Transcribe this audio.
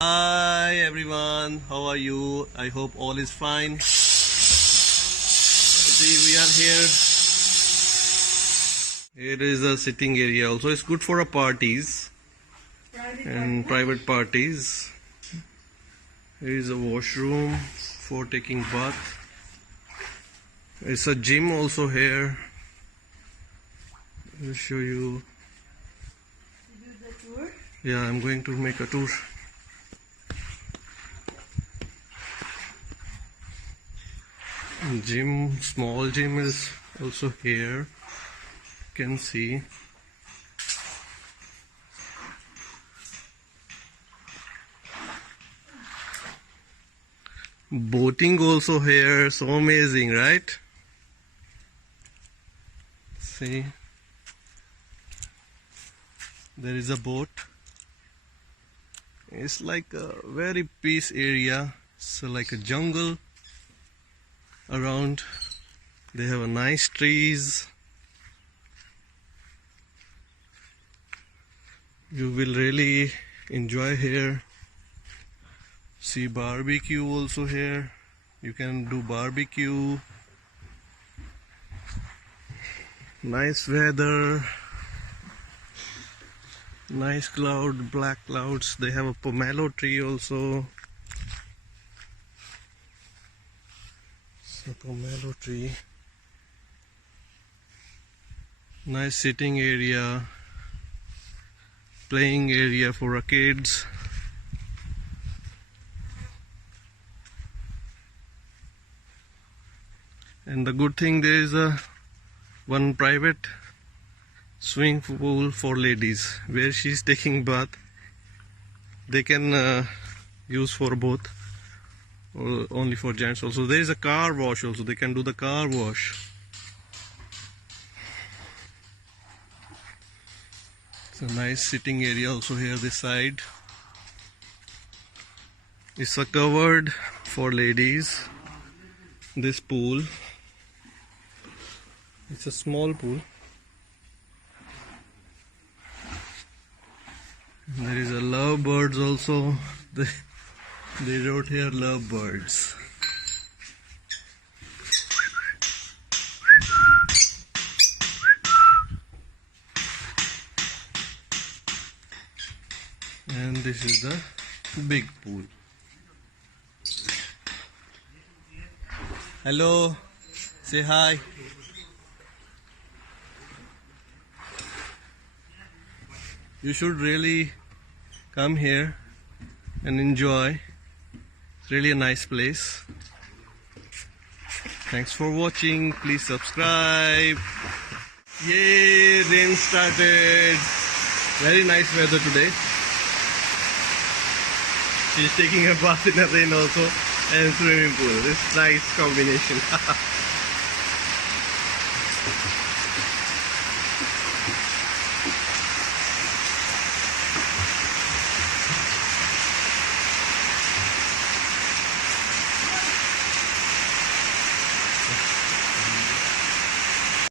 Hi everyone, how are you? I hope all is fine. See, we are here. Here is a sitting area also. It's good for parties and private parties. Here is a washroom for taking bath. It's a gym also here. I'll show you. Do the tour? Yeah, I'm going to make a tour. Gym, small gym is also here. You can see. Boating also here, so amazing, right? See, there is a boat. It's like a very peace area. It's like a jungle around. They have a nice trees. You will really enjoy here. See, barbecue also here. You can do barbecue. Nice weather. Nice cloud, black clouds. They have a pomelo tree also. It's a pomelo tree. Nice sitting area. Playing area for our kids. And the good thing, there is a one private swimming pool for ladies where she's taking bath. They can use for both, or only for gents also. There is a car wash also. They can do the car wash. It's a nice sitting area also here this side. It's a covered for ladies. This pool. It's a small pool. There is a love birds also. They wrote here love birds. And this is the big pool. Hello, say hi. You should really come here and enjoy. It's really a nice place. Thanks for watching. Please subscribe. Yay, rain started. Very nice weather today. She's taking a bath in the rain also and swimming pool. It's nice combination.